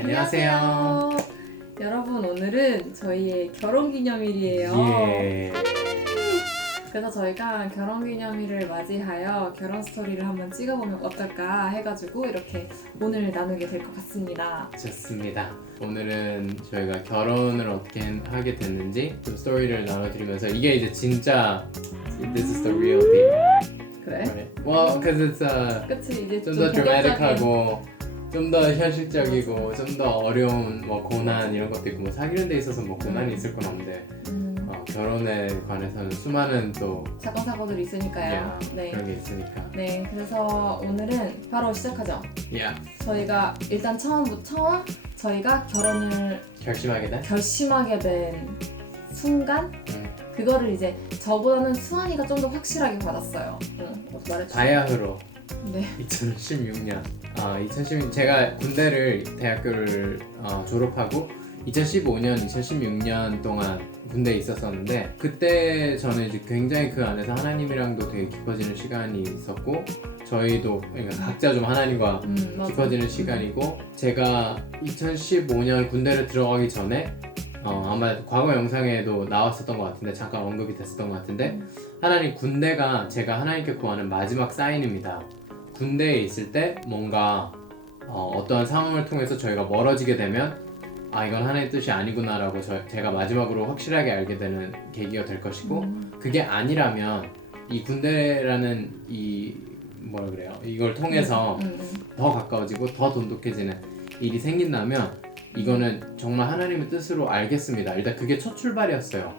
안녕하세요. 여러분, 오늘은 저희의 결혼기념일이에요. 예. 그래서 저희가 결혼기념일을 맞이하여 결혼 스토리를 한번 찍어보면 어떨까 해가지고 이렇게 오늘 나누게 될 것 같습니다. 좋습니다. 오늘은 저희가 결혼을 어떻게 하게 됐는지 좀 스토리를 나눠드리면서 이게 이제 진짜 This is the real thing. 그래? Right? Well, because it's 그치, 이제 좀 더 드라마틱하고 좀 더 현실적이고 좀 더 어려운 뭐 고난 이런 것도 있고 뭐 사귀는 데 있어서 뭐 고난이 있을 건 없는데 결혼에 관해서는 수많은 또 사건 사고들이 있으니까요. 네. 그런 게 있으니까. 네, 그래서 오늘은 바로 시작하죠. Yeah. 저희가 일단 처음 저희가 결혼을 결심하게 된 순간 그거를 이제 저보다는 수환이가 좀 더 확실하게 받았어요. 말해주세요. 바야흐로 네. 2016년 2016년 제가 군대를 대학교를 졸업하고 2015년, 2016년 동안 군대에 있었었는데 그때 저는 이제 굉장히 그 안에서 하나님이랑도 되게 깊어지는 시간이 있었고 저희도 그러니까 각자 좀 하나님과 깊어지는 시간이고 제가 2015년 군대를 들어가기 전에 아마 과거 영상에도 나왔었던 것 같은데 잠깐 언급이 됐었던 것 같은데 하나님 군대가 제가 하나님께 구하는 마지막 사인입니다. 군대에 있을 때 뭔가 어떠한 상황을 통해서 저희가 멀어지게 되면 이건 하나님의 뜻이 아니구나 라고 제가 마지막으로 확실하게 알게 되는 계기가 될 것이고 그게 아니라면 이 군대라는 이걸 통해서 더 가까워지고 더 돈독해지는 일이 생긴다면 이거는 정말 하나님의 뜻으로 알겠습니다. 일단 그게 첫 출발이었어요.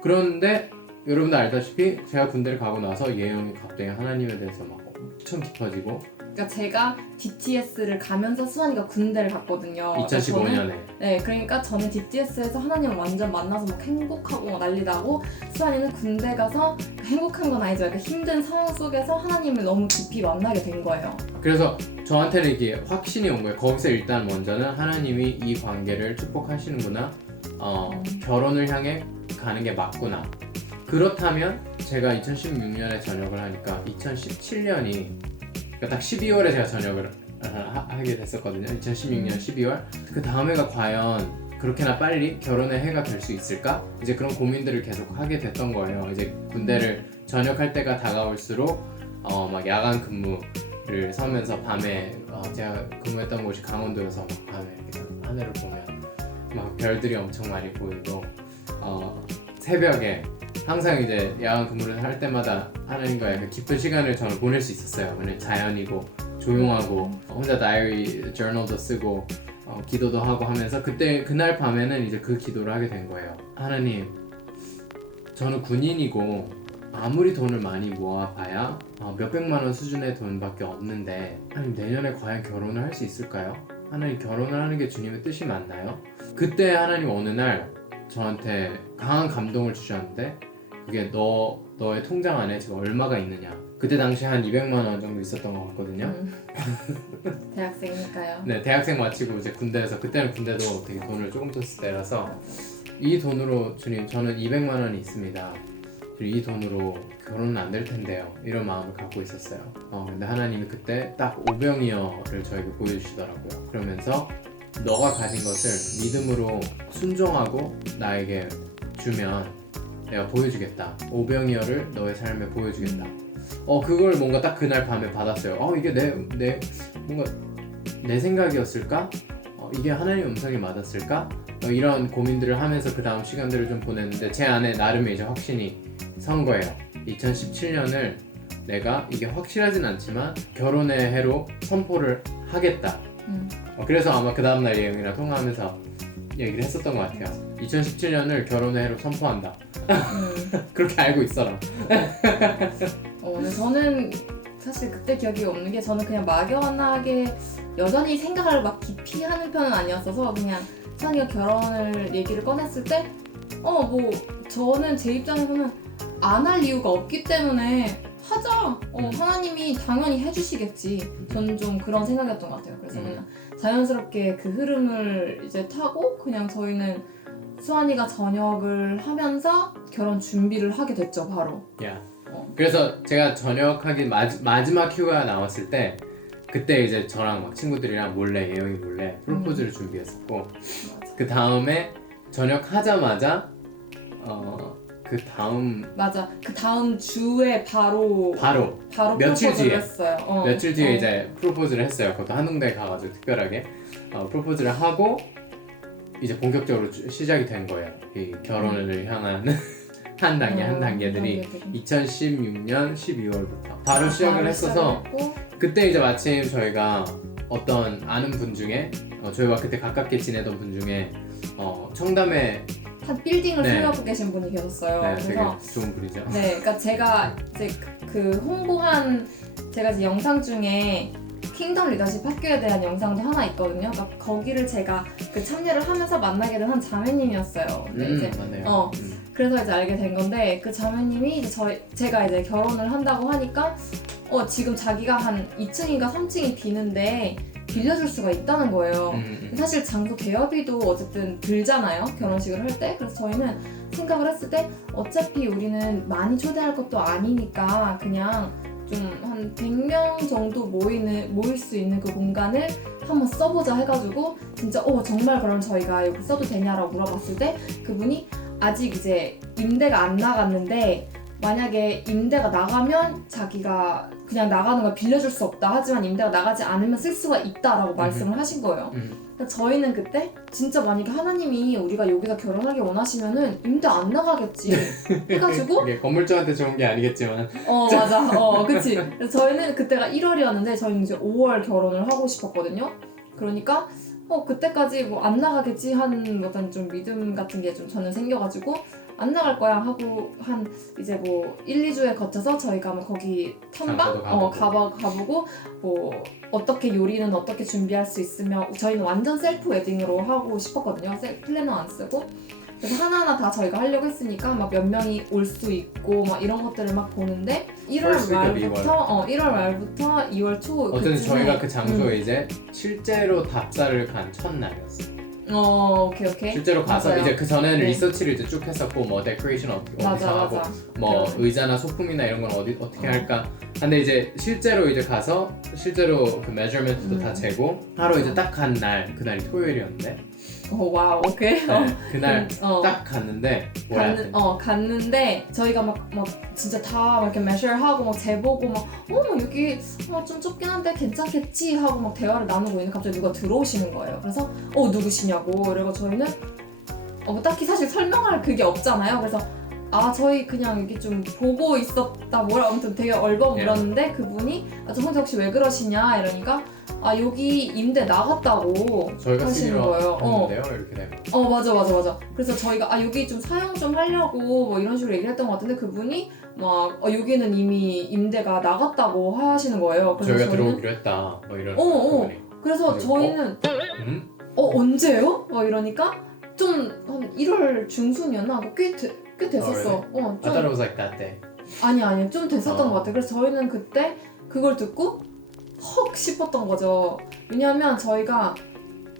그런데 여러분들 알다시피 제가 군대를 가고 나서 예영이 갑자기 하나님에 대해서 막 엄청 깊어지고 그러니까 제가 DTS를 가면서 수환이가 군대를 갔거든요. 2015년에 네, 그러니까 저는 DTS에서 하나님을 완전 만나서 막 행복하고 막 난리 나고 수환이는 군대 가서 행복한 건 아니죠. 이렇게 힘든 상황 속에서 하나님을 너무 깊이 만나게 된 거예요. 그래서 저한테는 이게 확신이 온 거예요. 거기서 일단 먼저는 하나님이 이 관계를 축복하시는구나. 결혼을 향해 가는 게 맞구나. 그렇다면 제가 2016년에 전역을 하니까 2017년이 그러니까 딱 12월에 제가 전역을 하게 됐었거든요. 2016년 12월. 그 다음 해가 과연 그렇게나 빨리 결혼의 해가 될 수 있을까? 이제 그런 고민들을 계속 하게 됐던 거예요. 이제 군대를 전역할 때가 다가올수록 막 야간 근무를 서면서 밤에 제가 근무했던 곳이 강원도여서 막 밤에 이렇게 하늘을 보면 막 별들이 엄청 많이 보이고 새벽에 항상 이제 야간 근무를 할 때마다 하나님과의 그 깊은 시간을 저는 보낼 수 있었어요. 왜냐면 자연이고 조용하고 혼자 다이어리, 저널도 쓰고 기도도 하고 하면서 그날 밤에는 이제 그 기도를 하게 된 거예요. 하나님, 저는 군인이고 아무리 돈을 많이 모아봐야 몇백만 원 수준의 돈밖에 없는데 하나님 내년에 과연 결혼을 할 수 있을까요? 하나님 결혼을 하는 게 주님의 뜻이 맞나요? 그때 하나님 어느 날 저한테 강한 감동을 주셨는데 그게 너의 통장 안에 지금 얼마가 있느냐. 그때 당시 한 200만 원 정도 있었던 것 같거든요. 대학생이니까요. 네, 대학생 마치고 이제 군대에서 그때는 군대도 되게 돈을 조금 썼을 때라서 이 돈으로 주님 저는 200만 원이 있습니다. 그리고 이 돈으로 결혼은 안 될 텐데요. 이런 마음을 갖고 있었어요. 근데 하나님이 그때 딱 오병이어를 저에게 보여주시더라고요. 그러면서 너가 가진 것을 믿음으로 순종하고 나에게 주면 내가 보여주겠다. 오병이어를 너의 삶에 보여주겠다. 그걸 뭔가 딱 그날 밤에 받았어요. 이게 뭔가 내 생각이었을까? 이게 하나님의 음성이 맞았을까? 이런 고민들을 하면서 그 다음 시간들을 좀 보냈는데 제 안에 나름의 이제 확신이 선 거예요. 2017년을 내가 이게 확실하진 않지만 결혼의 해로 선포를 하겠다. 그래서 아마 그 다음날 예영이랑 통화하면서 얘기를 했었던 것 같아요. 2017년을 결혼의 해로 선포한다. 그렇게 알고 있어라. 근데 저는 사실 그때 기억이 없는 게 저는 그냥 막연하게 여전히 생각을 막 깊이 하는 편은 아니었어서 그냥 수환이가 결혼을 얘기를 꺼냈을 때 뭐 저는 제 입장에서는 안 할 이유가 없기 때문에 하자. 하나님이 당연히 해주시겠지. 저는 좀 그런 생각이었던 것 같아요. 그래서 그냥 자연스럽게 그 흐름을 이제 타고 그냥 저희는 수환이가 전역을 하면서 결혼 준비를 하게 됐죠, 바로. 그래서 제가 전역하기 마지막 휴가 나왔을 때 그때 이제 저랑 막 친구들이랑 몰래 예영이 몰래 프로포즈를 준비했었고 그 다음에 저녁 하자마자 그 다음 맞아. 그 다음 주에 바로 며칠 프로포즈를 뒤에 했어요. 며칠 뒤에 이제 프로포즈를 했어요. 그것도 한동대에 가가지고 특별하게 프로포즈를 하고 이제 본격적으로 시작이 된 거예요. 이 결혼을 향한 한 단계들이 2016년 12월부터 바로 시작을 했어서 그때 이제 마침 저희가 어떤 아는 분 중에 저희와 그때 가깝게 지내던 분 중에 청담에 한 빌딩을 네. 소유하고 계신 분이 계셨어요. 네, 그래서 되게 좋은 분이죠. 네, 그러니까 제가 이제 그 홍보한 제가 이제 영상 중에 킹덤 리더십 학교에 대한 영상도 하나 있거든요. 그러니까 거기를 제가 그 참여를 하면서 만나게 된 한 자매님이었어요. 근데 이제 맞네요. 그래서 이제 알게 된 건데 그 자매님이 이제 제가 이제 결혼을 한다고 하니까 지금 자기가 한 2층인가 3층이 비는데 빌려줄 수가 있다는 거예요. 사실 장소 대여비도 어쨌든 들잖아요. 결혼식을 할 때. 그래서 저희는 생각을 했을 때 어차피 우리는 많이 초대할 것도 아니니까 그냥 좀 한 100명 정도 모일 수 있는 그 공간을 한번 써보자 해가지고 진짜 정말 그럼 저희가 여기 써도 되냐라고 물어봤을 때 그분이 아직 이제 임대가 안 나갔는데 만약에 임대가 나가면 자기가 그냥 나가는 걸 빌려줄 수 없다 하지만 임대가 나가지 않으면 쓸 수가 있다라고 말씀을 하신 거예요. 그러니까 저희는 그때 진짜 만약에 하나님이 우리가 여기서 결혼하기 원하시면은 임대 안 나가겠지 해가지고 이게 건물주한테 좋은 게 아니겠지만 맞아 그치. 그래서 저희는 그때가 1월이었는데 저희는 이제 5월 결혼을 하고 싶었거든요. 그러니까 그때까지 뭐 안 나가겠지 한 어떤 좀 믿음 같은 게 좀 저는 생겨가지고 안 나갈 거야 하고 한 이제 뭐 1, 2주에 거쳐서 저희가 뭐 거기 탐방 가보고 뭐 어떻게 요리는 어떻게 준비할 수 있으며 저희는 완전 셀프 웨딩으로 하고 싶었거든요. 플래너 안 쓰고. 그래서 하나하나 다 저희가 하려고 했으니까 막 몇 명이 올 수 있고 막 이런 것들을 막 보는데 1월 말부터 2월 초 어쨌든 저희가 그 장소에 이제 실제로 답사를 간 첫날이었어요. 오케이. 실제로 가서 맞아요. 이제 그 전에는 네. 리서치를 이제 쭉 했었고 뭐 데코레이션 어디서 하고 뭐 네. 의자나 소품이나 이런 건 어떻게 할까. 근데 이제 실제로 이제 가서 실제로 그 메저먼트도 다 재고 하루 이제 딱 간 날 그날이 토요일이었는데 와우 오케이. 네, 그날 딱 갔는데 갔는데 저희가 막 진짜 다 이렇게 메셔하고 막 재보고 막 여기 좀 좁긴 한데 괜찮겠지 하고 막 대화를 나누고 있는데 갑자기 누가 들어오시는 거예요. 그래서 누구시냐고. 그리고 저희는 딱히 사실 설명할 그게 없잖아요. 그래서 저희 그냥 여기 좀 보고 있었다 뭐라 아무튼 되게 얼버 물었는데 그분이 저 혼자 혹시 왜 그러시냐 이러니까 여기 임대 나갔다고 저희가 하시는 거예요. 이렇게 되고. 맞아. 그래서 저희가 여기 좀 사용 좀 하려고 뭐 이런 식으로 얘기를 했던 것 같은데 그분이 막 여기는 이미 임대가 나갔다고 하시는 거예요. 그래서 저희가 들어오기로 했다 뭐 이런. 그래서 저희는 언제요? 막 이러니까 좀 한 1월 중순이었나? 꽤 됐었어. I thought it was like that day. 아니 좀 됐었던 것 같아. 그래서 저희는 그때 그걸 듣고 헉 싶었던 거죠. 왜냐하면 저희가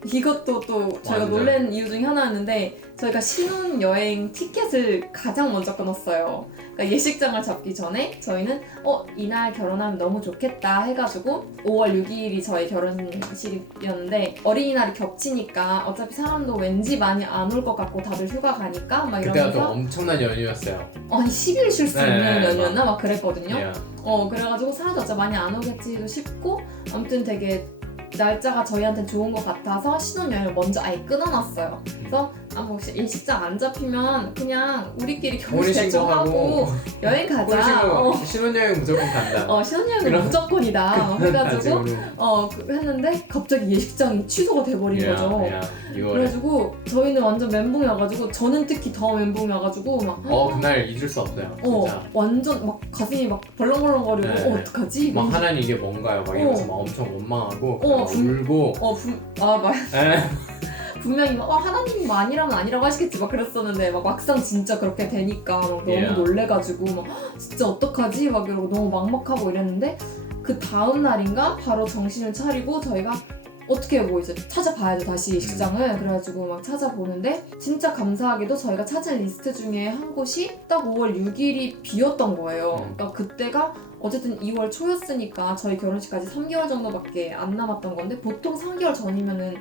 이것도 또 저희가 놀란 이유 중에 하나였는데 저희가 신혼여행 티켓을 가장 먼저 끊었어요. 그러니까 예식장을 잡기 전에 저희는 이날 결혼하면 너무 좋겠다 해가지고 5월 6일이 저희 결혼식이었는데 어린이날이 겹치니까 어차피 사람도 왠지 많이 안 올 것 같고 다들 휴가 가니까 막 이러면서 그때가 또 엄청난 연휴였어요. 아니 10일 쉴 수 있는 연휴였나? 막 그랬거든요. Yeah. 그래가지고 사람도 어차피 많이 안 오겠지도 싶고 아무튼 되게 날짜가 저희한테 좋은 것 같아서 신혼여행을 먼저 아예 끊어놨어요. 그래서 혹시 예식장 안 잡히면 그냥 우리끼리 결혼식 대충하고 여행 가자. 신혼여행 무조건 간다. 신혼여행은 무조건이다. 해가지고 했는데 갑자기 예식장이 취소가 돼버린 거죠. 그래가지고 저희는 완전 멘붕이어가지고 저는 특히 더 멘붕이어가지고 막 그날 잊을 수 없어요. 진짜. 완전 막 가슴이 막 벌렁벌렁거리고 어떡하지? 막 하나님 이게 뭔가요? 막 이러면서 막 엄청 원망하고 울고 분명히 막 하나님이 아니라면 아니라고 하시겠지 막 그랬었는데 막상 진짜 그렇게 되니까 막 너무 놀래가지고 막 진짜 어떡하지? 막 이러고 너무 막막하고 이랬는데 그 다음 날인가 바로 정신을 차리고 저희가 어떻게 뭐 이제 찾아봐야죠 다시 예식장을. 그래가지고 막 찾아보는데 진짜 감사하게도 저희가 찾은 리스트 중에 한 곳이 딱 5월 6일이 비었던 거예요. 그러니까 그때가 어쨌든 2월 초였으니까 저희 결혼식까지 3개월 정도밖에 안 남았던 건데 보통 3개월 전이면은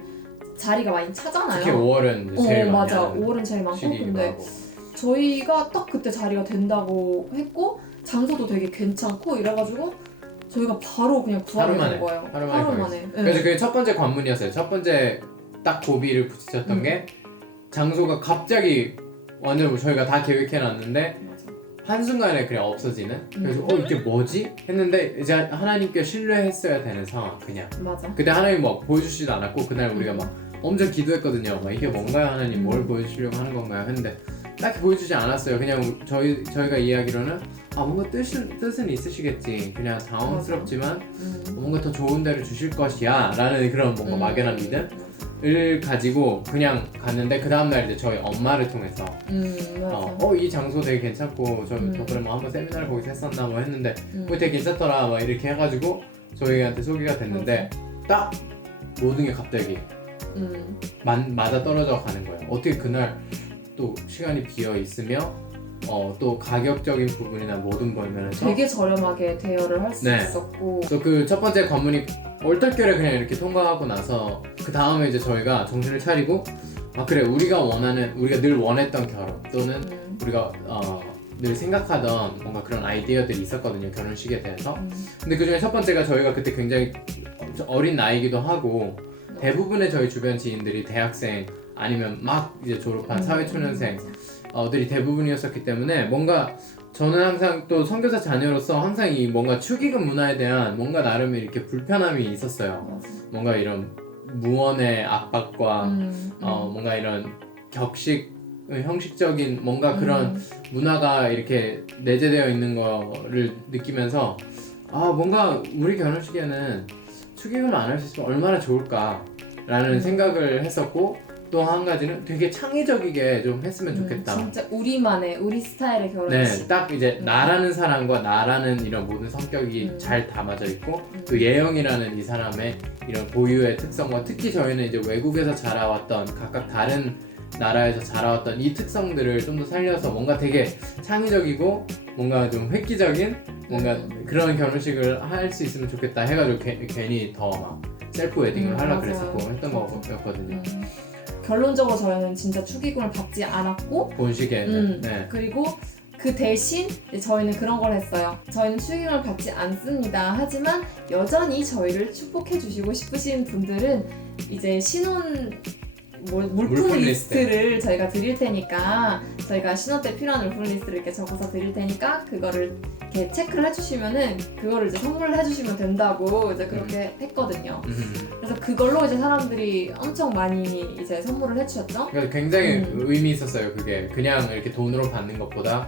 자리가 많이 차잖아요. 특히 5월은 제일 많이 맞아. 하는 5월은 제일 많고 시기이기도 근데 하고. 저희가 딱 그때 자리가 된다고 했고 장소도 되게 괜찮고 이래가지고 저희가 바로 그냥 구하게 하루 만에, 된 거예요. 하루 만에 만에. 네. 그래서 그게 첫 번째 관문이었어요. 첫 번째 딱 고비를 부딪혔던 게 장소가 갑자기 완전 저희가 다 계획해놨는데 맞아. 한순간에 그냥 없어지는. 그래서 이게 뭐지? 했는데 이제 하나님께 신뢰했어야 되는 상황 그냥. 맞아. 그때 하나님 뭐 보여주시지도 않았고 그날 우리가 막 엄청 기도했거든요. 막 이게 뭔가요 하나님 뭘 보여주시려고 하는 건가요? 했는데 딱히 보여주지 않았어요. 그냥 저희가 이야기로는 뭔가 뜻은 있으시겠지. 그냥 당황스럽지만 뭔가 더 좋은 데를 주실 것이야 라는 그런 뭔가 막연한 믿음을 가지고 그냥 갔는데 그 다음날 이제 저희 엄마를 통해서 맞아. 이 장소 되게 괜찮고 저번에 뭐 한번 세미나를 거기서 했었나 뭐 했는데 그거 되게 괜찮더라 막 이렇게 해가지고 저희한테 소개가 됐는데 딱 모든 게 갑자기 맞아 떨어져 가는 거예요. 어떻게 그날 또 시간이 비어 있으며 또 가격적인 부분이나 모든 면에서 되게 저렴하게 대여를 할 수 네. 있었고 또 그 첫 번째 관문이 얼떨결에 그냥 이렇게 통과하고 나서 그 다음에 이제 저희가 정신을 차리고 그래 우리가 늘 원했던 결혼 또는 우리가 늘 생각하던 뭔가 그런 아이디어들이 있었거든요. 결혼식에 대해서. 근데 그 중에 첫 번째가 저희가 그때 굉장히 어린 나이기도 하고 대부분의 저희 주변 지인들이 대학생 아니면 막 이제 졸업한 사회초년생들이 대부분이었었기 때문에 뭔가 저는 항상 또 선교사 자녀로서 항상 이 뭔가 축의금 문화에 대한 뭔가 나름의 이렇게 불편함이 있었어요. 맞아. 뭔가 이런 무언의 압박과 뭔가 이런 형식적인 뭔가 그런 문화가 이렇게 내재되어 있는 거를 느끼면서 뭔가 우리 결혼식에는 축의금을 안 할 수 있으면 얼마나 좋을까라는 생각을 했었고 또 한 가지는 되게 창의적이게 좀 했으면 좋겠다. 진짜 우리 스타일의 네, 결혼식. 딱 이제 나라는 사람과 나라는 이런 모든 성격이 잘 담아져 있고 또 예영이라는 이 사람의 이런 고유의 특성과 특히 저희는 이제 외국에서 자라왔던 각각 다른 나라에서 자라왔던 이 특성들을 좀 더 살려서 뭔가 되게 창의적이고 뭔가 좀 획기적인 뭔가 그런 결혼식을 할 수 있으면 좋겠다 해가지고 괜히 더 막 셀프 웨딩을 하려고 그랬었고 했던 거였거든요. 결론적으로 저희는 진짜 축의금을 받지 않았고 본식에는 네. 그리고 그 대신 저희는 그런 걸 했어요. 저희는 축의금을 받지 않습니다. 하지만 여전히 저희를 축복해 주시고 싶으신 분들은 이제 신혼 물품 리스트를 저희가 드릴 테니까 저희가 신혼 때 필요한 물품 리스트를 이렇게 적어서 드릴 테니까 그거를 이렇게 체크를 해주시면은 그거를 이제 선물을 해주시면 된다고 이제 그렇게 했거든요. 그래서 그걸로 이제 사람들이 엄청 많이 이제 선물을 해주셨죠. 그러니까 굉장히 의미 있었어요. 그게 그냥 이렇게 돈으로 받는 것보다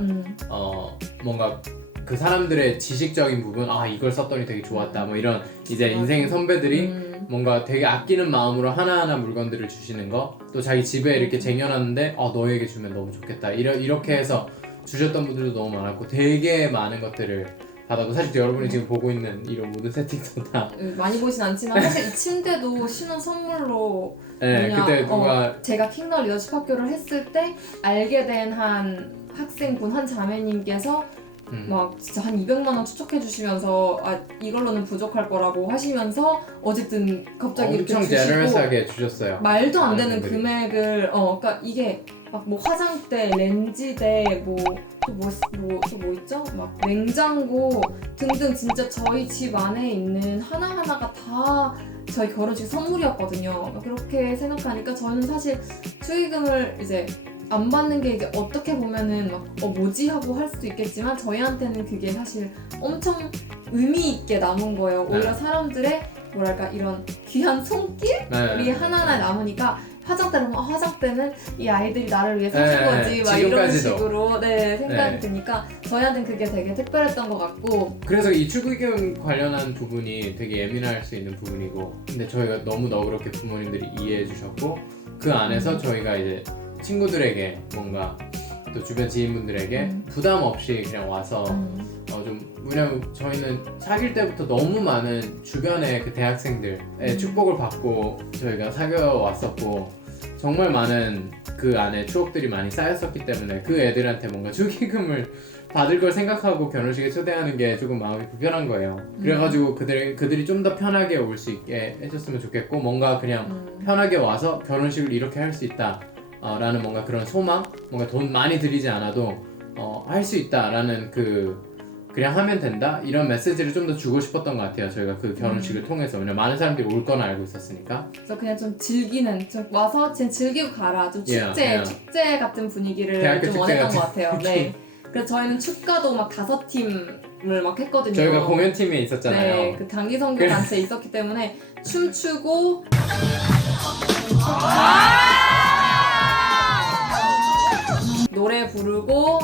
뭔가 그 사람들의 지식적인 부분 이걸 썼더니 되게 좋았다 뭐 이런 이제 인생의 선배들이 뭔가 되게 아끼는 마음으로 하나하나 물건들을 주시는 거 또 자기 집에 이렇게 쟁여놨는데 너에게 주면 너무 좋겠다 이렇게 해서 주셨던 분들도 너무 많았고 되게 많은 것들을 받았고 사실 여러분이 지금 보고 있는 이런 모든 세팅도 다 많이 보진 않지만 사실 이 침대도 신혼 선물로 네, 그때 누가 제가 킹덤 리더십 학교를 했을 때 알게 된 한 학생분 한 자매님께서 막 진짜 한 200만 원 추적해 주시면서 이걸로는 부족할 거라고 하시면서 어쨌든 갑자기 엄청 이렇게 주시고 제너럴하게 주셨어요. 말도 안 되는 금액을 그러니까 이게 막 뭐 화장대, 렌지대, 또 뭐 있죠? 막 냉장고 등등 진짜 저희 집 안에 있는 하나하나가 다 저희 결혼식 선물이었거든요. 그렇게 생각하니까 저는 사실 축의금을 이제 안 받는 게 이제 어떻게 보면은 막 뭐지 하고 할 수도 있겠지만 저희한테는 그게 사실 엄청 의미 있게 남은 거예요. 오히려 사람들의 뭐랄까 이런 귀한 손길이 하나하나 남으니까 화장대는 이 아이들이 나를 위해 사준 거지 막 이런 식으로 생각이 드니까 저희한테는 그게 되게 특별했던 것 같고 그래서 이 축의금 관련한 부분이 되게 예민할 수 있는 부분이고 근데 저희가 너무 너그럽게 부모님들이 이해해 주셨고 그 안에서 저희가 이제 친구들에게 뭔가 또 주변 지인분들에게 부담 없이 그냥 와서 좀 왜냐면 저희는 사귈 때부터 너무 많은 주변의 그 대학생들의 축복을 받고 저희가 사귀어 왔었고 정말 많은 그 안에 추억들이 많이 쌓였었기 때문에 그 애들한테 뭔가 축의금을 받을 걸 생각하고 결혼식에 초대하는 게 조금 마음이 불편한 거예요. 그래가지고 그들이 좀 더 편하게 올 수 있게 해줬으면 좋겠고 뭔가 그냥 편하게 와서 결혼식을 이렇게 할 수 있다 라는 뭔가 그런 소망, 뭔가 돈 많이 들이지 않아도 할 수 있다 라는 그냥 하면 된다 이런 메시지를 좀 더 주고 싶었던 것 같아요. 저희가 그 결혼식을 통해서 왜냐면 많은 사람들이 올 건 알고 있었으니까. 그래서 그냥 좀 즐기는, 좀 와서 그냥 즐기고 가라, 좀 축제 같은 분위기를 좀 원했던 것 같아요. 네. 그래서 저희는 축가도 막 5팀을 막 했거든요. 저희가 공연팀에 있었잖아요. 네, 그 단기 선교 단체에 있었기 때문에 춤추고 노래 부르고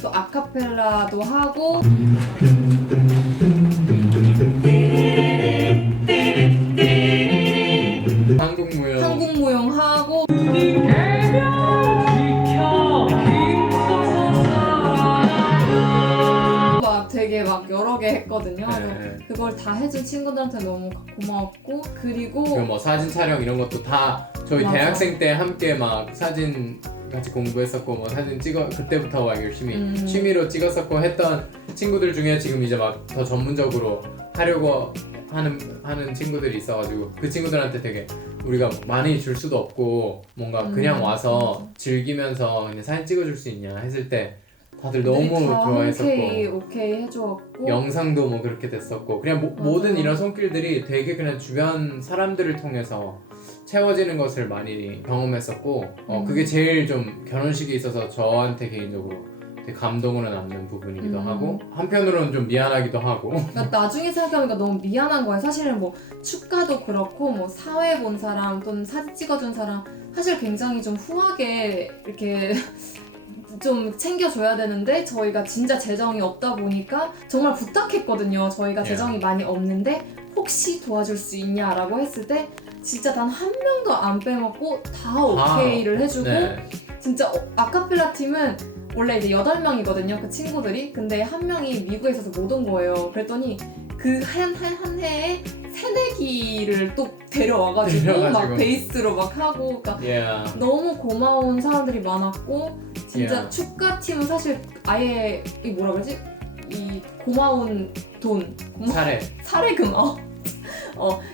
또 아카펠라도 하고 한국 무용 하고 막 되게 막 여러 개 했거든요. 네. 그걸 다 해준 친구들한테 너무 고마웠고 그리고 뭐 사진 촬영 이런 것도 다 저희 맞아. 대학생 때 함께 막 사진 같이 공부했었고 뭐 사진 그때부터 막 열심히 취미로 찍었었고 했던 친구들 중에 지금 이제 막 더 전문적으로 하려고 하는 친구들이 있어가지고 그 친구들한테 되게 우리가 많이 줄 수도 없고 뭔가 그냥 와서 즐기면서 그냥 사진 찍어줄 수 있냐 했을 때 다들 너무 좋아했었고 오케이 해주었고 영상도 뭐 그렇게 됐었고 그냥 모든 이런 손길들이 되게 그냥 주변 사람들을 통해서 채워지는 것을 많이 경험했었고 그게 제일 좀 결혼식에 있어서 저한테 개인적으로 되게 감동으로 남는 부분이기도 하고 한편으로는 좀 미안하기도 하고 그러니까 나중에 생각해보니까 너무 미안한 거예요. 사실은 뭐 축가도 그렇고 뭐 사회 본 사람 또는 사진 찍어준 사람 사실 굉장히 좀 후하게 이렇게 좀 챙겨줘야 되는데 저희가 진짜 재정이 없다 보니까 정말 부탁했거든요. 저희가 재정이 많이 없는데 혹시 도와줄 수 있냐라고 했을 때 진짜 단 한 명도 안 빼먹고 다 오케이를 해주고 진짜 아카펠라 팀은 원래 이제 8명이거든요 그 친구들이. 근데 한 명이 미국에 있어서 못 온 거예요. 그랬더니 그 한 해에 새내기를 또 데려와가지고 막 베이스로 막 하고 그러니까 너무 고마운 사람들이 많았고 진짜 축가팀은 사실 아예 이 뭐라 그러지? 이 고마운 돈 사례금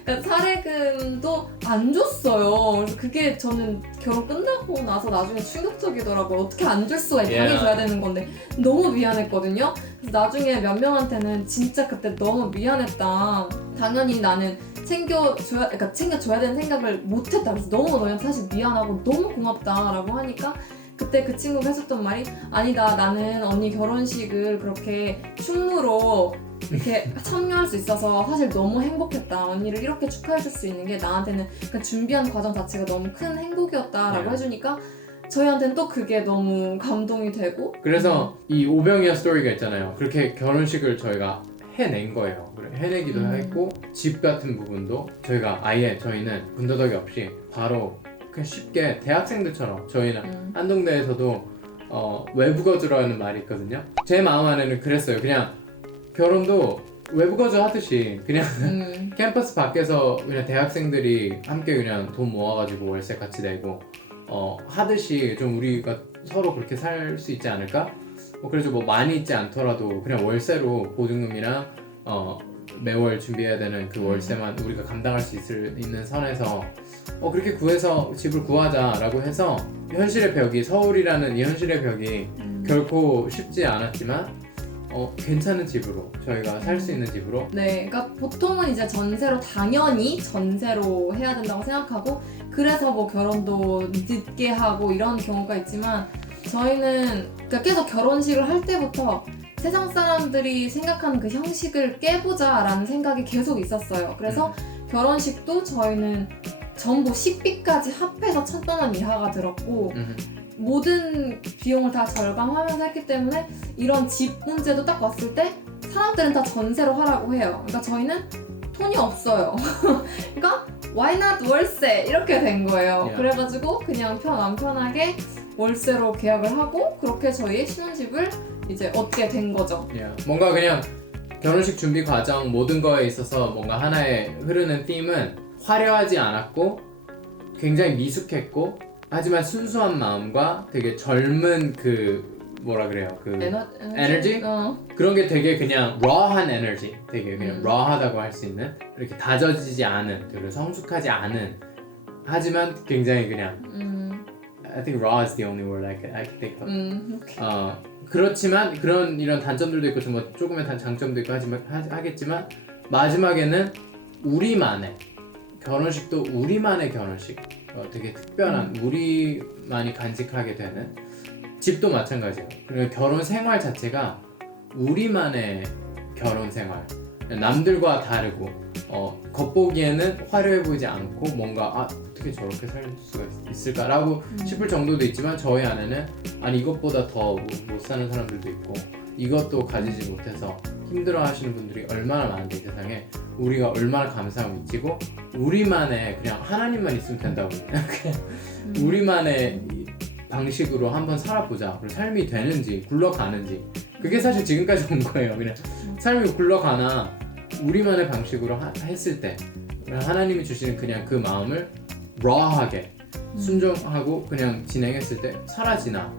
그러니까 사례금도 안 줬어요. 그래서 그게 저는 결혼 끝나고 나서 나중에 충격적이더라고요. 어떻게 안 줄 수가 있어? 당연히 줘야 되는 건데 너무 미안했거든요. 그래서 나중에 몇 명한테는 진짜 그때 너무 미안했다. 당연히 나는 챙겨줘야 되는 생각을 못했다. 그래서 너무 너희한테 사실 미안하고 너무 고맙다라고 하니까 그때 그 친구가 했었던 말이 아니다 나는 언니 결혼식을 그렇게 충무로 이렇게 참여할 수 있어서 사실 너무 행복했다. 언니를 이렇게 축하해줄 수 있는 게 나한테는 그러니까 준비한 과정 자체가 너무 큰 행복이었다라고 해주니까 저희한테는 또 그게 너무 감동이 되고 그래서 이 오병이어 스토리가 있잖아요. 그렇게 결혼식을 저희가 해낸 거예요. 해내기도 했고 집 같은 부분도 저희는 군더더기 없이 바로 그냥 쉽게 대학생들처럼 저희는 안동대에서도 외부거주라는 말이 있거든요. 제 마음 안에는 그랬어요. 그냥 결혼도 외부거주 하듯이 그냥 캠퍼스 밖에서 그냥 대학생들이 함께 그냥 돈 모아가지고 월세 같이 내고 하듯이 좀 우리가 서로 그렇게 살 수 있지 않을까? 그래서 뭐 많이 있지 않더라도 그냥 월세로 보증금이랑 매월 준비해야 되는 그 월세만 우리가 감당할 수 있는 선에서 그렇게 구해서 집을 구하자라고 해서 현실의 벽이 서울이라는 이 현실의 벽이 결코 쉽지 않았지만 괜찮은 집으로 저희가 살 수 있는 집으로 그러니까 보통은 이제 당연히 전세로 해야 된다고 생각하고 그래서 뭐 결혼도 늦게 하고 이런 경우가 있지만 저희는 그러니까 계속 결혼식을 할 때부터 세상 사람들이 생각하는 그 형식을 깨보자 라는 생각이 계속 있었어요. 그래서 결혼식도 저희는 전부 식비까지 합해서 1,000원 이하가 들었고 모든 비용을 다 절감하면서 했기 때문에 이런 집 문제도 딱 왔을 때 사람들은 다 전세로 하라고 해요. 그러니까 저희는 돈이 없어요. 그러니까 why not 월세 이렇게 된 거예요. 그래가지고 그냥 마음 편하게 월세로 계약을 하고 그렇게 저희의 신혼집을 이제 얻게 된 거죠. 뭔가 그냥 결혼식 준비 과정 모든 거에 있어서 뭔가 하나의 흐르는 팀은 화려하지 않았고 굉장히 미숙했고 하지만 순수한 마음과 되게 젊은 그 뭐라 그래요 그 에너지? 그런 게 되게 그냥 raw한 에너지 되게 그냥 raw하다고 할 수 있는 이렇게 다져지지 않은 되게 성숙하지 않은 하지만 굉장히 그냥 I think raw is the only word I can think of 그렇지만 그런 이런 단점들도 있고 뭐 조금의 장점도 있고 하겠지만 마지막에는 우리만의 결혼식도 우리만의 결혼식 되게 특별한 우리만이 간직하게 되는 집도 마찬가지예요. 그리고 결혼 생활 자체가 우리만의 결혼 생활 남들과 다르고 겉보기에는 화려해 보이지 않고 뭔가 어떻게 저렇게 살 수가 있을까라고 싶을 정도도 있지만 저희 안에는 아니 이것보다 더 못 사는 사람들도 있고 이것도 가지지 못해서 힘들어하시는 분들이 얼마나 많은데 이 세상에 우리가 얼마나 감사하고 미치고 우리만의 그냥 하나님만 있으면 된다고 그냥 우리만의 방식으로 한번 살아보자. 그리고 삶이 되는지 굴러가는지 그게 사실 지금까지 온 거예요. 그냥 삶이 굴러가나 우리만의 방식으로 했을 때 하나님이 주시는 그냥 그 마음을 raw하게 순종하고 그냥 진행했을 때 사라지나.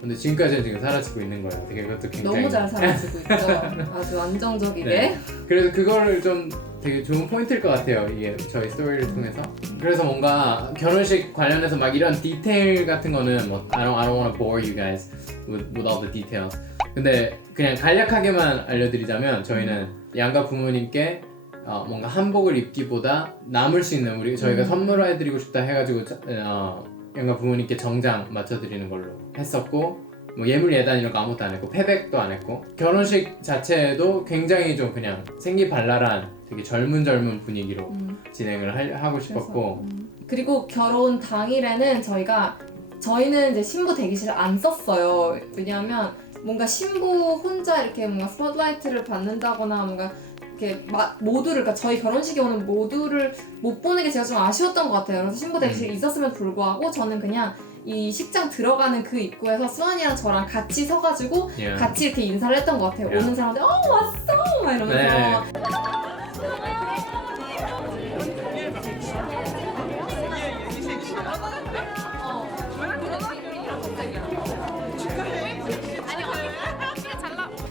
근데 지금까지는 지금 사라지고 있는 거예요. 되게 그것도 굉장히 너무 잘 사라지고 있죠. 아주 안정적이게. 네. 그래서 그거를 좀 되게 좋은 포인트일 것 같아요. 이게 저희 스토리를 통해서. 그래서 뭔가 결혼식 관련해서 막 이런 디테일 같은 거는 뭐 I don't wanna bore you guys with all the details. 근데 그냥 간략하게만 알려드리자면 저희는 양가 부모님께 뭔가 한복을 입기보다 남을 수 있는 저희가 선물해드리고 싶다 해가지고 양가 부모님께 정장 맞춰드리는 걸로 했었고 뭐 예물 예단 이런 거 아무것도 안 했고 패백도 안 했고 결혼식 자체도 굉장히 좀 그냥 생기발랄한 되게 젊은 분위기로 진행을 하고 싶었고 그리고 결혼 당일에는 저희는 이제 신부 대기실을 안 썼어요. 왜냐하면 뭔가 신부 혼자 이렇게 뭔가 스포트라이트를 받는다거나 뭔가 이렇게 모두를 그러니까 저희 결혼식에 오는 모두를 못 보는 게 제가 좀 아쉬웠던 것 같아요. 그래서 신부 대기실이 있었음에도 불구하고 저는 그냥 이 식장 들어가는 그 입구에서 수환이랑 저랑 같이 서가지고 같이 이렇게 인사를 했던 것 같아요. 오는 사람들 왔어 막 이러면서 네.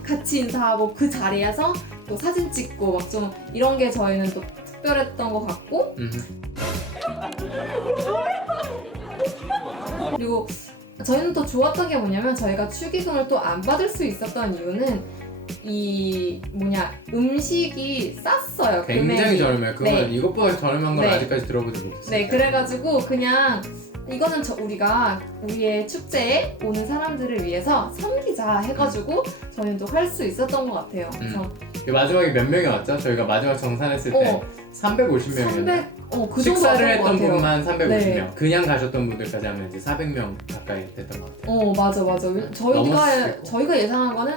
같이 인사하고 그 자리에서 또 사진 찍고 막 좀 이런 게 저희는 또 특별했던 것 같고 그리고 저희는 또 좋았던 게 뭐냐면 저희가 축의금을 또 안 받을 수 있었던 이유는 음식이 쌌어요. 굉장히 저렴해요. 그건 네. 이것보다 저렴한 건 네. 아직까지 들어보지 못했어요. 네, 그래가지고 그냥 이거는 우리가 우리의 축제에 오는 사람들을 위해서 섬기자 해가지고 저희는 또 할 수 있었던 것 같아요. 그래서 마지막에 몇 명이 왔죠? 저희가 마지막 정산했을 때 350명이었나요? 그 정도 식사를 왔던 것 했던 같아요. 분만 350명 네. 그냥 가셨던 분들까지 하면 이제 400명 가까이 됐던 것 같아요. 맞아. 저희가 예상한 거는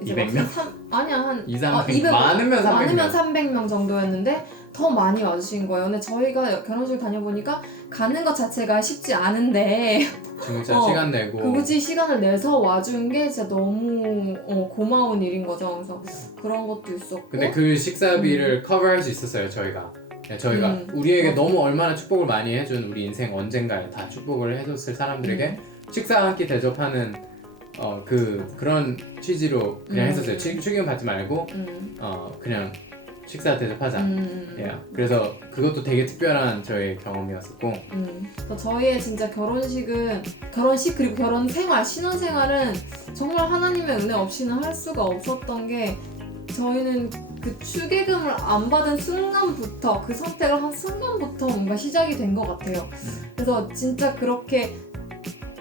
이제 200명? 한 2, 300명 많으면 300명 많으면 300명 정도였는데 더 많이 와주신 거예요. 근데 저희가 결혼식 다녀보니까 가는 것 자체가 쉽지 않은데 진짜 시간 내고 굳이 시간을 내서 와준 게 진짜 너무 고마운 일인 거죠. 그래서 그런 것도 있었고 근데 그 식사비를 커버할 수 있었어요. 저희가 우리에게 맞아. 너무 얼마나 축복을 많이 해준 우리 인생 언젠가에 다 축복을 해줬을 사람들에게 식사 한 끼 대접하는 그런 취지로 그냥 했었어요. 축의금 받지 말고 그냥 식사 대접하자. 그래서 그것도 되게 특별한 저의 경험이었었고 그래서 저희의 진짜 결혼식 그리고 결혼 생활, 신혼 생활은 정말 하나님의 은혜 없이는 할 수가 없었던 게 저희는 그 축의금을 안 받은 순간부터 그 선택을 한 순간부터 뭔가 시작이 된 것 같아요. 그래서 진짜 그렇게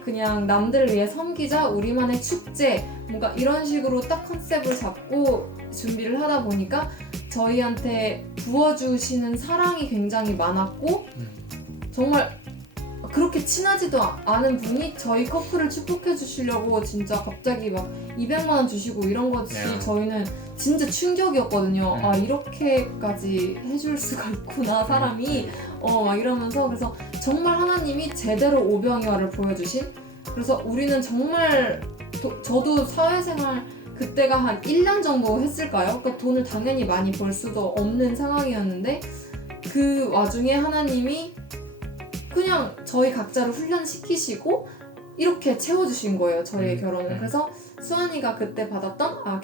그냥 남들을 위해 섬기자 우리만의 축제 뭔가 이런 식으로 딱 컨셉을 잡고 준비를 하다 보니까 저희한테 부어주시는 사랑이 굉장히 많았고 정말 그렇게 친하지도 않은 분이 저희 커플을 축복해 주시려고 진짜 갑자기 막 200만 원 주시고 이런 것이 저희는 진짜 충격이었거든요. 아 이렇게까지 해줄 수가 있구나 사람이 막 이러면서 그래서 정말 하나님이 제대로 오병이어를 보여주신 그래서 우리는 정말 저도 사회생활 그때가 한 1년 정도 했을까요? 그러니까 돈을 당연히 많이 벌 수도 없는 상황이었는데 그 와중에 하나님이 그냥 저희 각자를 훈련시키시고 이렇게 채워주신 거예요, 저희의 결혼을. 그래서 수환이가 그때 받았던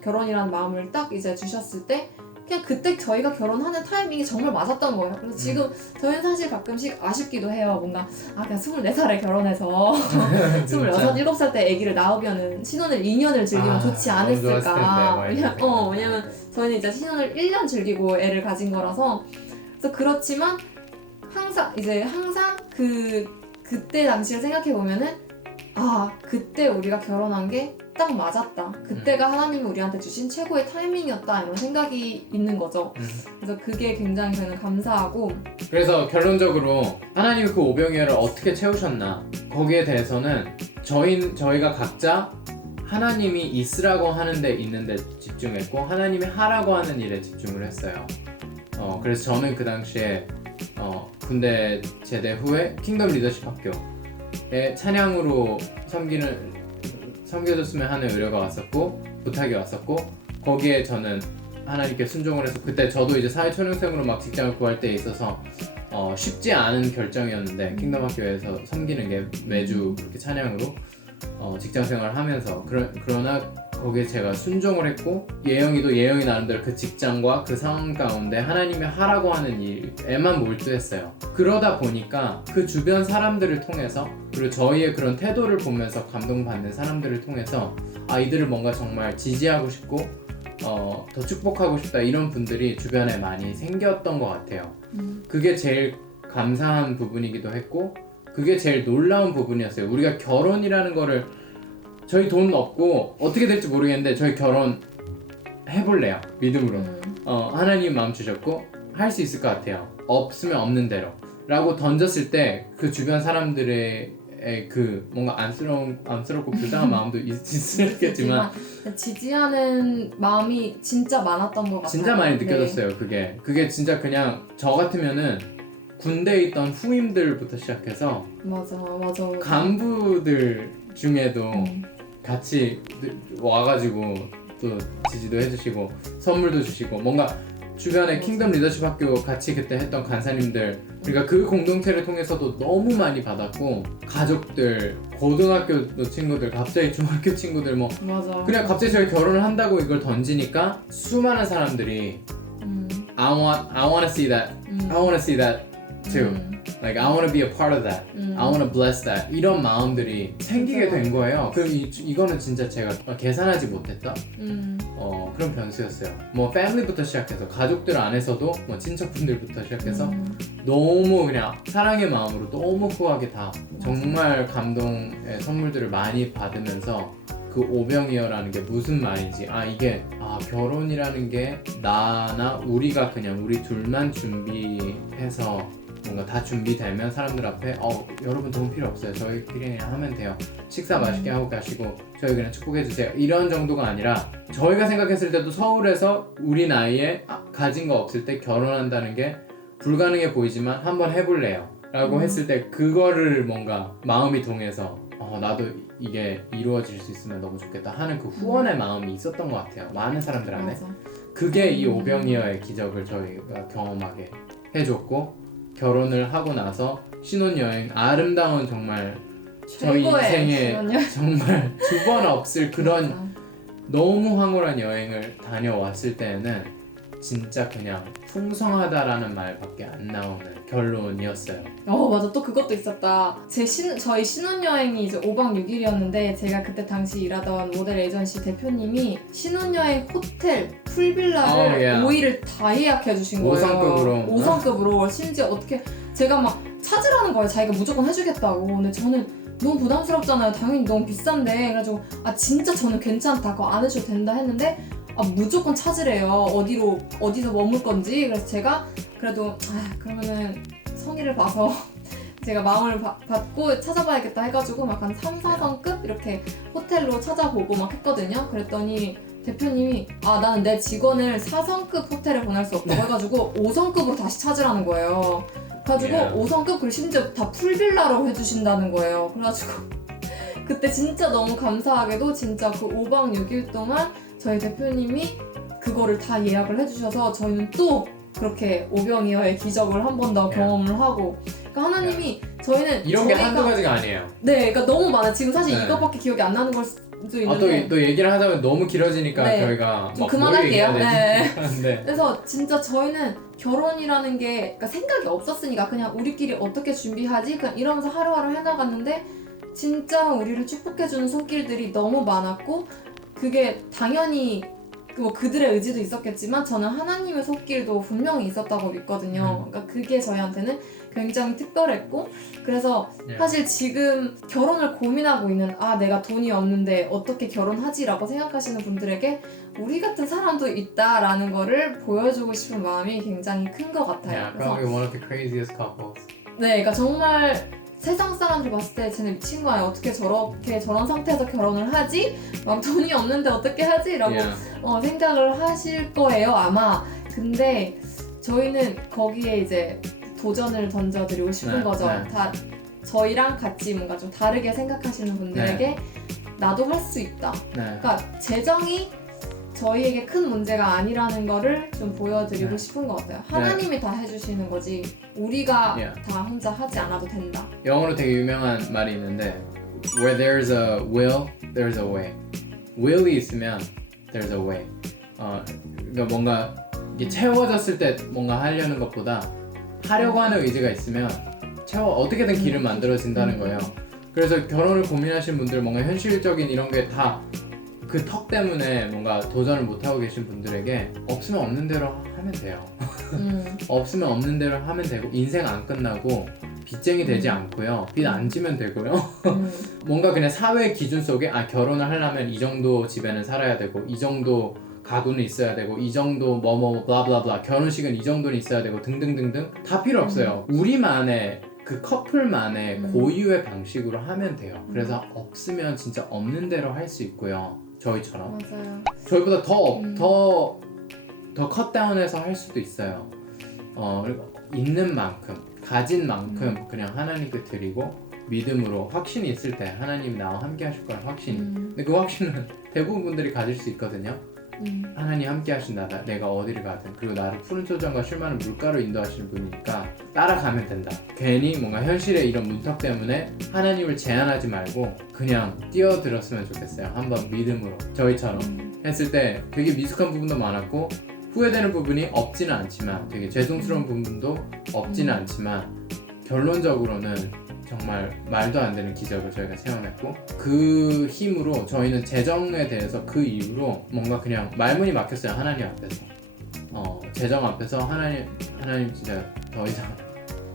결혼이라는 마음을 딱 이제 주셨을 때 그냥 그때 저희가 결혼하는 타이밍이 정말 맞았던 거예요. 그래서 지금 저희는 사실 가끔씩 아쉽기도 해요. 뭔가 그냥 24살에 결혼해서 26, 7살 때 아기를 낳으면은 신혼을 2년을 즐기면 좋지 않았을까. 왜냐면 저희는 이제 신혼을 1년 즐기고 애를 가진 거라서. 그래서 그렇지만 항상 그때 당시를 생각해 보면은 그때 우리가 결혼한 게 딱 맞았다. 그때가 하나님이 우리한테 주신 최고의 타이밍이었다. 이런 생각이 있는 거죠. 그래서 그게 굉장히 저는 감사하고. 그래서 결론적으로 하나님이 그 오병이어를 어떻게 채우셨나 거기에 대해서는 저희가 각자 하나님이 있으라고 하는 데 있는데 집중했고 하나님이 하라고 하는 일에 집중을 했어요. 그래서 저는 그 당시에 군대 제대 후에 킹덤 리더십 학교에 찬양으로 섬겨줬으면 하는 의뢰가 왔었고 부탁이 왔었고 거기에 저는 하나님께 순종을 해서 그때 저도 이제 사회초년생으로 막 직장을 구할 때에 있어서 쉽지 않은 결정이었는데 킹덤 학교에서 섬기는 게 매주 그렇게 찬양으로 직장 생활을 하면서 그러나 거기에 제가 순종을 했고 예영이 나름대로 그 직장과 그 상황 가운데 하나님이 하라고 하는 일에만 몰두했어요. 그러다 보니까 그 주변 사람들을 통해서 그리고 저희의 그런 태도를 보면서 감동받는 사람들을 통해서 이들을 뭔가 정말 지지하고 싶고 더 축복하고 싶다 이런 분들이 주변에 많이 생겼던 것 같아요. 그게 제일 감사한 부분이기도 했고 그게 제일 놀라운 부분이었어요. 우리가 결혼이라는 거를 저희 돈 없고 어떻게 될지 모르겠는데 저희 결혼 해볼래요. 믿음으로. 하나님 마음 주셨고 할 수 있을 것 같아요. 없으면 없는 대로 라고 던졌을 때 그 주변 사람들의 그 뭔가 안쓰럽고 불쌍한 마음도 있었겠지만 지지하는 마음이 진짜 많았던 것 같아요. 진짜 많이 느껴졌어요. 그게 진짜 그냥 저 같으면은 군대에 있던 후임들부터 시작해서 맞아. 간부들 중에도 같이 와가지고 또 지지도 해주시고 선물도 주시고 뭔가 주변에 킹덤 리더십 학교 같이 그때 했던 간사님들 그러니까 그 공동체를 통해서도 너무 많이 받았고 가족들 고등학교 친구들 갑자기 중학교 친구들 맞아. 그냥 갑자기 저희 결혼을 한다고 이걸 던지니까 수많은 사람들이 I wanna see that I wanna see that too like I wanna be a part of that I wanna bless that 이런 마음들이 생기게 된 거예요. 그럼 이거는 진짜 제가 계산하지 못했다 그런 변수였어요. 패밀리부터 시작해서 가족들 안에서도 친척분들부터 시작해서 너무 그냥 사랑의 마음으로 너무 후하게 다 정말 감동의 선물들을 많이 받으면서 그 오병이어라는 게 무슨 말인지 이게 결혼이라는 게 나나 우리가 그냥 우리 둘만 준비해서 뭔가 다 준비되면 사람들 앞에 여러분 돈 필요 없어요. 저희끼리 그냥 하면 돼요. 식사 맛있게 하고 가시고 저희 그냥 축복해주세요. 이런 정도가 아니라 저희가 생각했을 때도 서울에서 우리 나이에 가진 거 없을 때 결혼한다는 게 불가능해 보이지만 한번 해볼래요 라고 했을 때 그거를 뭔가 마음이 동해서 나도 이게 이루어질 수 있으면 너무 좋겠다 하는 그 후원의 마음이 있었던 것 같아요. 많은 사람들 안에. 맞아. 그게 이 오병이어의 기적을 저희가 경험하게 해줬고 결혼을 하고 나서 신혼여행 아름다운 정말 저희 인생에 정말 두 번 없을 그런 맞아. 너무 황홀한 여행을 다녀왔을 때는 진짜 그냥 풍성하다라는 말밖에 안 나오는 결론이었어요. 맞아. 또 그것도 있었다. 저희 신혼여행이 이제 5박 6일이었는데 제가 그때 당시 일하던 모델 에이전시 대표님이 신혼여행 호텔 풀빌라를 5일을 다 예약해 주신 거예요. 5성급으로. 심지어 어떻게 제가 막 찾으라는 거예요. 자기가 무조건 해주겠다고. 근데 저는 너무 부담스럽잖아요. 당연히 너무 비싼데. 그래가지고 진짜 저는 괜찮다. 그거 안 해줘도 된다 했는데 무조건 찾으래요. 어디서 머물 건지. 그래서 제가 그래도 그러면은 성의를 봐서 제가 마음을 받고 찾아봐야겠다 해가지고 막 한 3, 4성급 이렇게 호텔로 찾아보고 막 했거든요. 그랬더니 대표님이 나는 내 직원을 4성급 호텔에 보낼 수 없다고 해가지고 5성급으로 다시 찾으라는 거예요. 그래가지고 5성급 그리고 심지어 다 풀빌라로 해주신다는 거예요. 그래가지고 그때 진짜 너무 감사하게도 진짜 그 5박 6일 동안 저희 대표님이 그거를 다 예약을 해주셔서 저희는 또 그렇게 오병이어의 기적을 한 번 더 경험을 하고 그러니까 하나님이 저희는 이런 게 한두 가지가 아니에요. 네, 그러니까 너무 많아요. 지금 사실 네. 이것밖에 기억이 안 나는 걸 수도 있는데 또 얘기를 하자면 너무 길어지니까 네. 저희가 좀 막 그만할게요. 뭘 얘기해야 되지? 네. 그래서 진짜 저희는 결혼이라는 게 그러니까 생각이 없었으니까 그냥 우리끼리 어떻게 준비하지? 그냥 이러면서 하루하루 해나갔는데 진짜 우리를 축복해주는 손길들이 너무 많았고 그게 당연히 뭐 그들의 의지도 있었겠지만 저는 하나님의 손길도 분명히 있었다고 믿거든요. 그러니까 그게 저희한테는 굉장히 특별했고 그래서 사실 지금 결혼을 고민하고 있는 내가 돈이 없는데 어떻게 결혼하지라고 생각하시는 분들에게 우리 같은 사람도 있다라는 거를 보여주고 싶은 마음이 굉장히 큰 것 같아요. Yeah, probably one of the craziest couples. 네, 그러니까 정말 세상 사람들 봤을 때 쟤네 미친 거 아니야? 어떻게 저렇게 저런 상태에서 결혼을 하지? 막 돈이 없는데 어떻게 하지? 라고 Yeah. 생각을 하실 거예요 아마. 근데 저희는 거기에 이제 도전을 던져드리고 싶은 네, 거죠. 네. 다 저희랑 같이 뭔가 좀 다르게 생각하시는 분들에게 나도 할 수 있다. 네. 그러니까 재정이 저희에게 큰 문제가 아니라는 거를 좀 보여드리고 네. 싶은 것 같아요. 하나님이 다 해주시는 거지 우리가 다 혼자 하지 않아도 된다. 영어로 되게 유명한 말이 있는데 Where there's a will, there's a way. will이 있으면 there's a way. 그러니까 뭔가 이게 채워졌을 때 뭔가 하려는 것보다 하려고 하는 의지가 있으면 어떻게든 길을 만들어진다는 거예요. 그래서 결혼을 고민하시는 분들 뭔가 현실적인 이런 게 다 그 턱 때문에 뭔가 도전을 못하고 계신 분들에게 없으면 없는 대로 하면 돼요. 없으면 없는 대로 하면 되고 인생 안 끝나고 빚쟁이 되지 않고요. 빚 안 지면 되고요. 뭔가 그냥 사회 기준 속에 결혼을 하려면 이 정도 집에는 살아야 되고 이 정도 가구는 있어야 되고 이 정도 블라블라블라 결혼식은 이 정도는 있어야 되고 등등등등 다 필요 없어요. 우리만의 그 커플만의 고유의 방식으로 하면 돼요. 그래서 없으면 진짜 없는 대로 할 수 있고요. 저희처럼 맞아요. 저희보다 더 컷다운해서 할 수도 있어요. 그리고 있는 만큼 가진 만큼 그냥 하나님께 드리고 믿음으로 확신이 있을 때 하나님이 나와 함께 하실 거라는 확신이 근데 그 확신은 대부분 분들이 가질 수 있거든요. 하나님 함께 하신다. 내가 어디를 가든 그리고 나를 푸른 초장과 쉴 만한 물가로 인도하시는 분이니까 따라가면 된다. 괜히 뭔가 현실의 이런 문턱 때문에 하나님을 제한하지 말고 그냥 뛰어들었으면 좋겠어요. 한번 믿음으로 저희처럼 했을 때 되게 미숙한 부분도 많았고 후회되는 부분이 없지는 않지만 되게 죄송스러운 부분도 없지는 않지만 결론적으로는 정말 말도 안 되는 기적을 저희가 체험했고 그 힘으로 저희는 재정에 대해서 그 이후로 뭔가 그냥 말문이 막혔어요. 하나님 앞에서 재정 앞에서 하나님 진짜 더 이상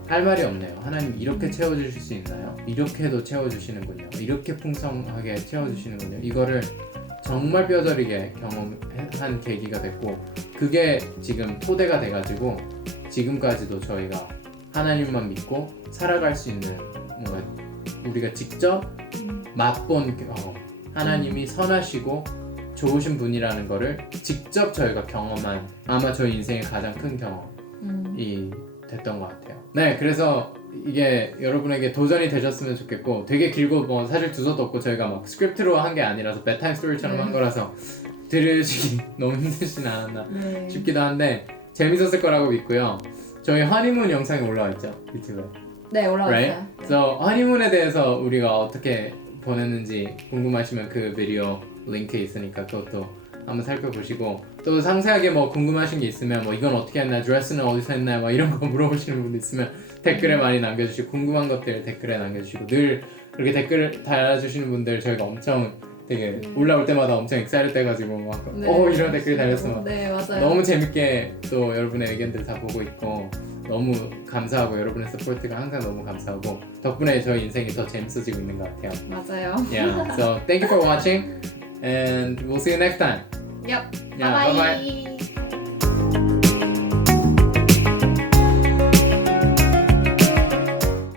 할 말이 없네요. 하나님 이렇게 채워주실 수 있나요? 이렇게도 채워주시는군요. 이렇게 풍성하게 채워주시는군요. 이거를 정말 뼈저리게 경험한 계기가 됐고 그게 지금 토대가 돼가지고 지금까지도 저희가 하나님만 믿고 살아갈 수 있는 뭔가 우리가 직접 맛본 경험 하나님이 선하시고 좋으신 분이라는 거를 직접 저희가 경험한 아마 저희 인생의 가장 큰 경험이 됐던 것 같아요. 네, 그래서 이게 여러분에게 도전이 되셨으면 좋겠고 되게 길고 뭐 사실 두서도 없고 저희가 막 스크립트로 한 게 아니라서 bedtime 스토리처럼 한 거라서 들으시기 너무 힘드시진 않았나 싶기도 한데 재밌었을 거라고 믿고요. 저희 허니문 영상이 올라와 있죠 유튜브에. 네, 올라왔어요. Right? So 허니문에 대해서 우리가 어떻게 보냈는지 궁금하시면 그 비디오 링크 있으니까 그것도 한번 살펴보시고 또 상세하게 뭐 궁금하신 게 있으면 뭐 이건 어떻게 했나 드레스는 어디서 했나 막 이런 거 물어보시는 분도 있으면 댓글에 많이 남겨주시고 궁금한 것들 댓글에 남겨주시고 늘 그렇게 댓글 달아주시는 분들 저희가 엄청 되게 올라올 때마다 엄청 excited 돼가지고 막 이런 댓글이 달렸어 막 네, 맞아요. 너무 재밌게 또 여러분의 의견들 다 보고 있고 너무 감사하고 여러분의 서포트가 항상 너무 감사하고 덕분에 저희 인생이 더 재밌어지고 있는 것 같아요. 맞아요. Yeah, so thank you for watching and we'll see you next time. Yep. Yeah, bye bye-bye.